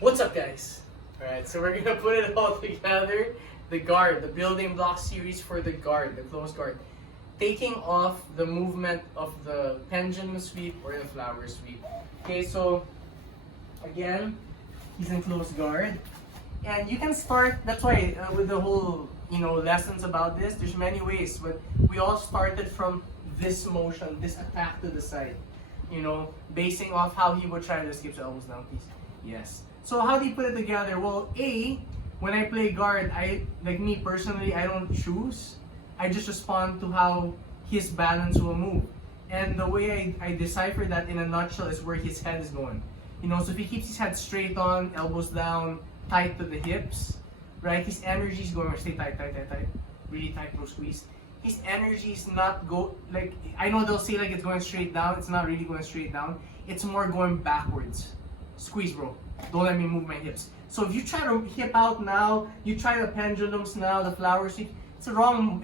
What's up, guys? Alright, so we're gonna put it all together. The guard, the building block series for the guard, the closed guard. Taking off the movement of the pendulum sweep or the flower sweep. Okay, so again, he's in closed guard. And you can start, that's why with the whole, lessons about this, there's many ways, but we all started from this motion, this attack to the side. Basing off how he would try to escape. So elbows down, please. Yes. So how do you put it together? Well, when I play guard, like me personally, I don't choose. I just respond to how his balance will move. And the way I decipher that in a nutshell is where his head is going. So if he keeps his head straight on, elbows down, tight to the hips, right? His energy is going, stay tight, really tight, no squeeze. His energy is not I know they'll say like it's going straight down. It's not really going straight down. It's more going backwards. Squeeze, bro. Don't let me move my hips. So if you try to hip out now, you try the pendulums now, the flower sweep, it's a wrong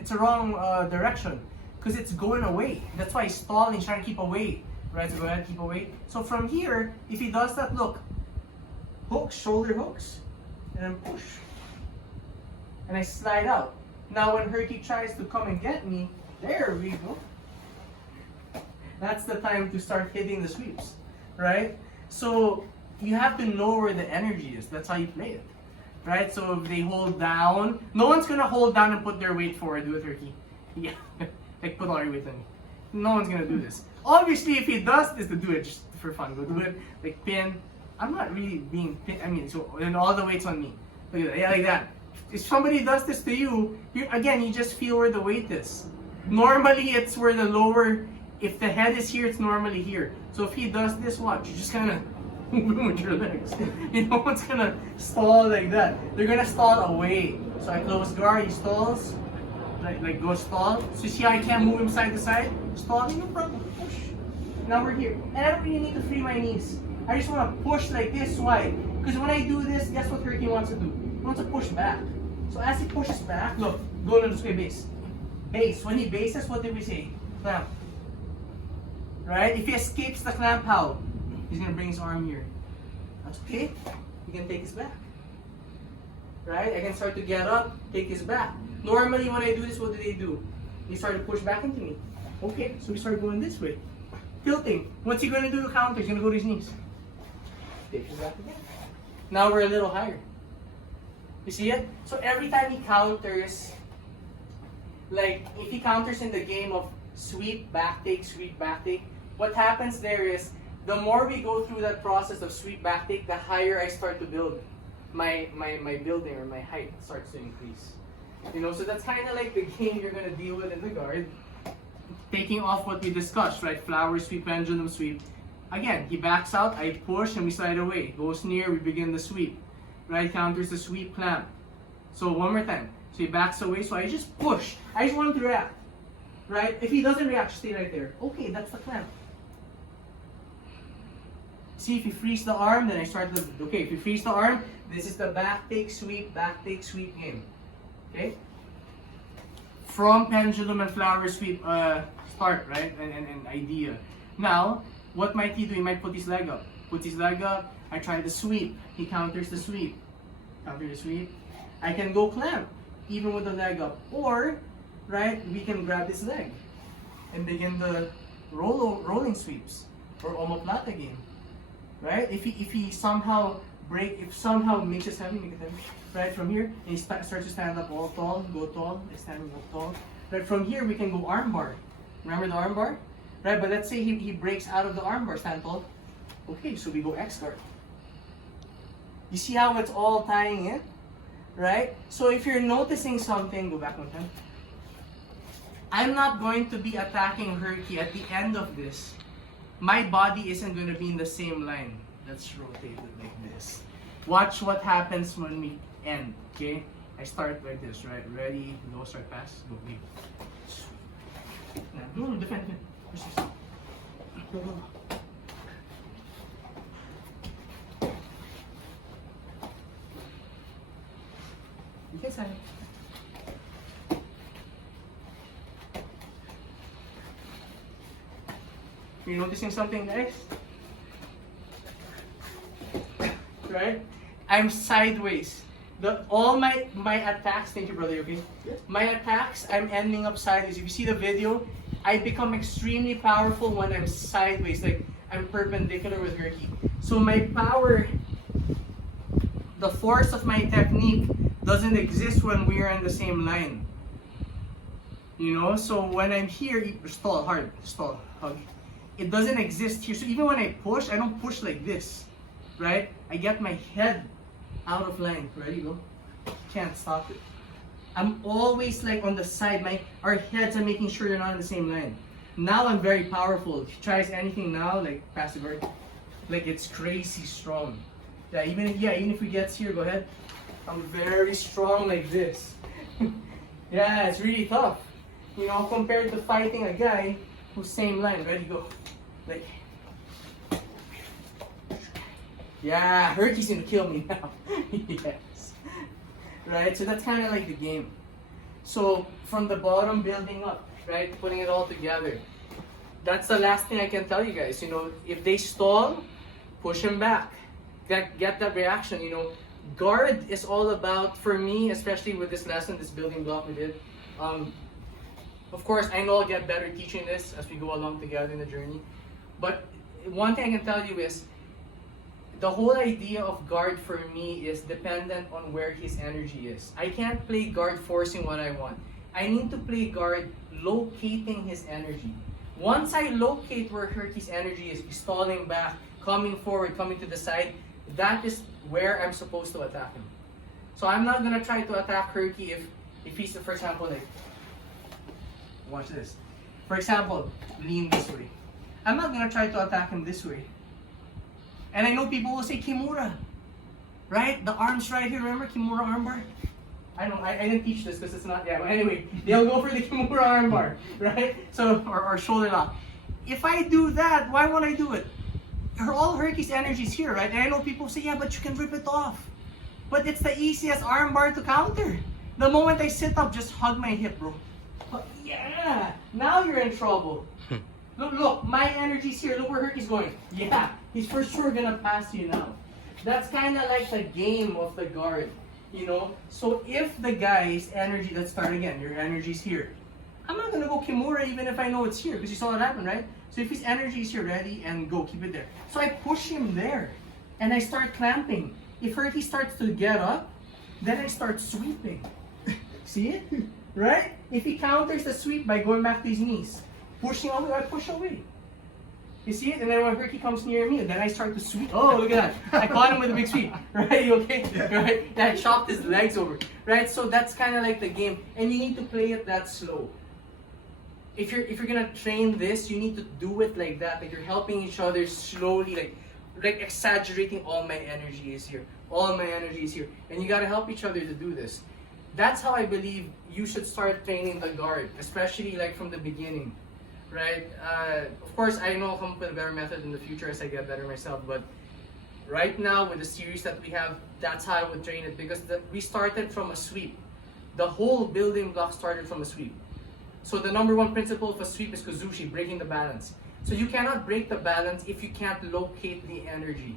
direction because it's going away. That's why he's stalling, he's trying to keep away, right? So go ahead, keep away. So from here, if he does that, look, hooks, shoulder hooks, and then push, and I slide out. Now when Herky tries to come and get me, there we go. That's the time to start hitting the sweeps, right? So you have to know where the energy is. That's how you play it, right? So if they hold down, no one's gonna hold down and put their weight forward. Do it, Herky. Yeah, like put all your weight on me. No one's gonna do this. Obviously, if he does this, to do it just for fun. Go do it, like pin. I'm not really being pin. So and all the weight's on me. Look at that. Yeah, like that. If somebody does this to you, you just feel where the weight is. Normally, it's where the lower. If the head is here, it's normally here. So if he does this, watch. You just kind of move with your legs. No one's gonna stall like that. They're gonna stall away. So I close guard, he stalls. Like go stall. So you see how I can't move him side to side? Stalling, no problem. Push. Now we're here. And I don't really need to free my knees. I just want to push like this. Why? Because when I do this, guess what Herky wants to do? He wants to push back. So as he pushes back, look, go to this way, base. Base. When he bases, what did we say? Clamp. Right? If he escapes the clamp, how? He's going to bring his arm here. That's okay. He can take his back. Right? I can start to get up, take his back. Normally when I do this, what do? They start to push back into me. Okay, so we start going this way. Tilting. What's he going to do to counter? He's going to go to his knees. Take his back again. Now we're a little higher. You see it? So every time he counters, like if he counters in the game of sweep, back take, what happens there is the more we go through that process of sweep, back take, the higher I start to build. My building or my height starts to increase. So that's kind of like the game you're going to deal with in the guard. Taking off what we discussed, right? Flower sweep, pendulum sweep. Again, he backs out, I push, and we slide away. Goes near, we begin the sweep. Right? Counters the sweep, clamp. So one more time. So he backs away, so I just push. I just want him to react. Right? If he doesn't react, stay right there. Okay, that's the clamp. See, if he frees the arm, then I start the... Okay, if he frees the arm, this is the back take, sweep game. Okay? From pendulum and flower sweep start, right? And idea. Now, what might he do? He might put his leg up. Puts his leg up, I try the sweep. He counters the sweep. Counter the sweep. I can go clamp, even with the leg up. Or, right, we can grab his leg and begin the rolling sweeps or omoplata game. Right? If he somehow makes us heavy, make it heavy. Right, from here, and he starts to stand up all tall, go tall, stand up tall. Right, from here we can go arm bar. Remember the arm bar? Right, but let's say he breaks out of the arm bar, stand tall. Okay, so we go X guard. You see how it's all tying in? Right? So if you're noticing something, go back one time. I'm not going to be attacking Herky at the end of this. My body isn't going to be in the same line. Let's rotate it like this. Watch what happens when we end, okay? I start like this, right? Ready, go, start pass, go, leave. Now, no, defend. Go. You can sign it. You noticing something, guys? Right? I'm sideways. All my attacks, thank you brother, okay? Yes. My attacks, I'm ending up sideways. If you see the video, I become extremely powerful when I'm sideways, like I'm perpendicular with Herky. So my power, the force of my technique doesn't exist when we are in the same line. You know, so when I'm here, stall hard, stall, hug. It doesn't exist here. So even when I push, I don't push like this, right? I get my head out of line. Ready, go. Can't stop it. I'm always like on the side. Our heads are making sure they're not in the same line. Now I'm very powerful. If he tries anything now, like pass the guard, like it's crazy strong. Yeah, even if he gets here, go ahead. I'm very strong like this. Yeah, it's really tough. You know, compared to fighting a guy who's same line. Ready, go. Like, yeah, Herky's gonna kill me now. Yes. Right, so that's kind of like the game. So from the bottom building up, right, putting it all together. That's the last thing I can tell you guys. You know, if they stall, push them back. Get that reaction. You know, guard is all about, for me, especially with this lesson, this building block we did. Of course, I know I'll get better teaching this as we go along together in the journey. But one thing I can tell you is, the whole idea of guard for me is dependent on where his energy is. I can't play guard forcing what I want. I need to play guard locating his energy. Once I locate where Herky's energy is, stalling back, coming forward, coming to the side, that is where I'm supposed to attack him. So I'm not gonna try to attack Herky if he's, for example, like, watch this. For example, lean this way. I'm not gonna try to attack him this way. And I know people will say Kimura, right? The arms right here, remember Kimura armbar? I didn't teach this because it's not, yeah, but anyway, they'll go for the Kimura armbar, right? So, or shoulder lock. If I do that, why won't I do it? All Herky's energy is here, right? And I know people say, yeah, but you can rip it off. But it's the easiest armbar to counter. The moment I sit up, just hug my hip, bro. Yeah, now you're in trouble. Look, my energy's here. Look where Herky's going. Yeah, he's for sure gonna pass you now. That's kind of like the game of the guard, you know? So if the guy's energy, let's start again, your energy's here. I'm not gonna go Kimura even if I know it's here, because you saw what happened, right? So if his energy is here, ready, and go, keep it there. So I push him there, and I start clamping. If Herky starts to get up, then I start sweeping. See it? Right? If he counters the sweep by going back to his knees, pushing away, I push away. You see it? And then when Herky comes near me, then I start to sweep. Oh, look at that. I caught him with a big sweep. Right? You okay? Right? And I chopped his legs over. Right? So that's kind of like the game. And you need to play it that slow. If you're gonna train this, you need to do it like that. Like you're helping each other slowly, like exaggerating all my energy is here. All my energy is here. And you gotta help each other to do this. That's how I believe you should start training the guard, especially like from the beginning. Right? Of course, I know I'll come up with a better method in the future as I get better myself, but right now with the series that we have, that's how I would train it, because we started from a sweep. The whole building block started from a sweep. So the number one principle of a sweep is Kozushi, breaking the balance. So you cannot break the balance if you can't locate the energy.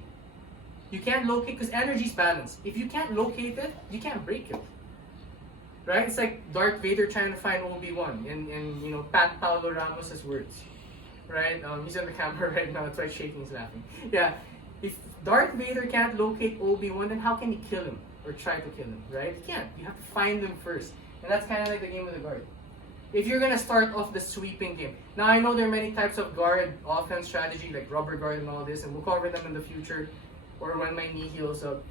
You can't locate, because energy is balance. If you can't locate it, you can't break it. Right? It's like Darth Vader trying to find Obi-Wan in you know, Pat Paulo Ramos's words. Right? He's on the camera right now, that's why he's shaking, he's laughing. Yeah. If Darth Vader can't locate Obi-Wan, then how can he kill him? Or try to kill him, right? You can't. You have to find him first. And that's kind of like the game of the guard. If you're gonna start off the sweeping game. Now I know there are many types of guard offense strategy, like rubber guard and all this, and we'll cover them in the future, or when my knee heals up.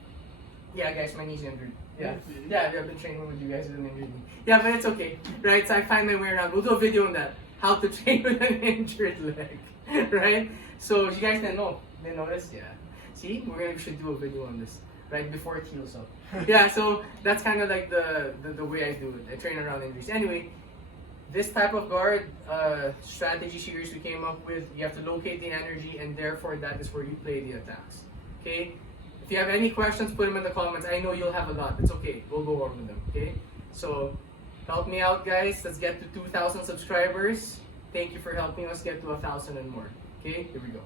Yeah, guys, my knee's injured. Yeah, I've been training with you guys with an injured knee. Yeah, but it's okay, right? So I find my way around. We'll do a video on that, how to train with an injured leg, right? So if you guys didn't notice, yeah. See, we should do a video on this, right, before it heals up. Yeah, so that's kind of like the way I do it. I train around injuries. Anyway, this type of guard strategy series we came up with, you have to locate the energy, and therefore that is where you play the attacks. Okay? If you have any questions, put them in the comments. I know you'll have a lot. It's okay. We'll go over them. Okay? So, help me out, guys. Let's get to 2,000 subscribers. Thank you for helping us get to 1,000 and more. Okay? Here we go.